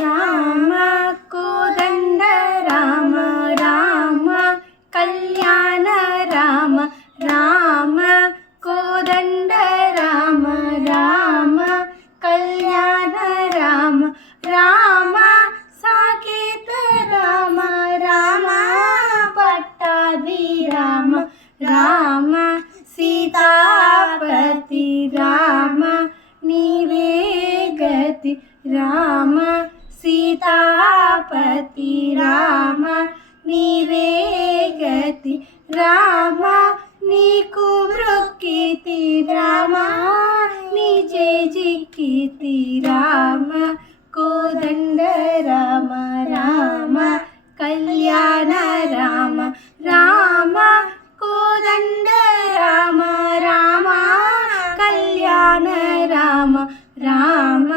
రామ కోదండ రామ రామ కళ్యాణ రామ రామ కోదండ రామ రామ కళ్యాణ రామ రామ సాకేత రామ రామ పట్టాభి రామ రామ సీతాపతి రామ నీవే గతి రామ సీతాపతి రామ నీవే గతి రామ నీకు మృక్కితి రామ నిజే జిక్కితి రామ కోదండ రామ రామ కళ్యాణ రామ రామ కోదండ రామ రామ కళ్యాణ రామ రామ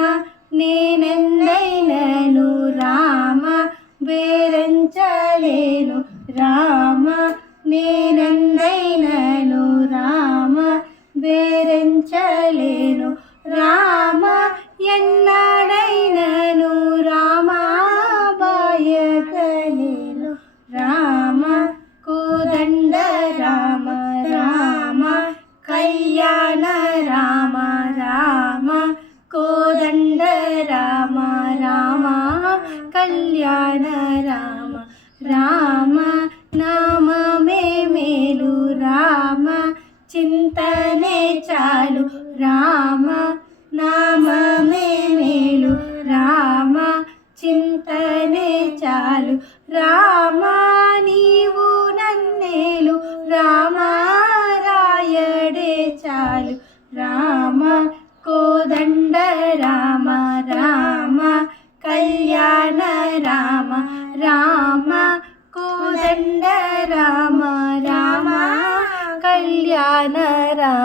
నేనెందైనను రామ వేరంచలేను రామ నేనెందైనను రామ వేరంచలేను రామ ఎన్నడైనను రామ బాయకలేను రామ కోదండ రామ రామ కళ్యాణ రామ రామ కోదండ రామ రామ కళ్యాణ రామ రామ నామమే మేలు రామ చింతనే చాలు రామ నామమే మేలు రామ చింతనే చాలు రామ నీవు నన్నేలు రామ రాయడే చాలు రామ కోదండ రామ రామ కళ్యాణ రామ రామ కోదండ రామ రామ కళ్యాణ రామ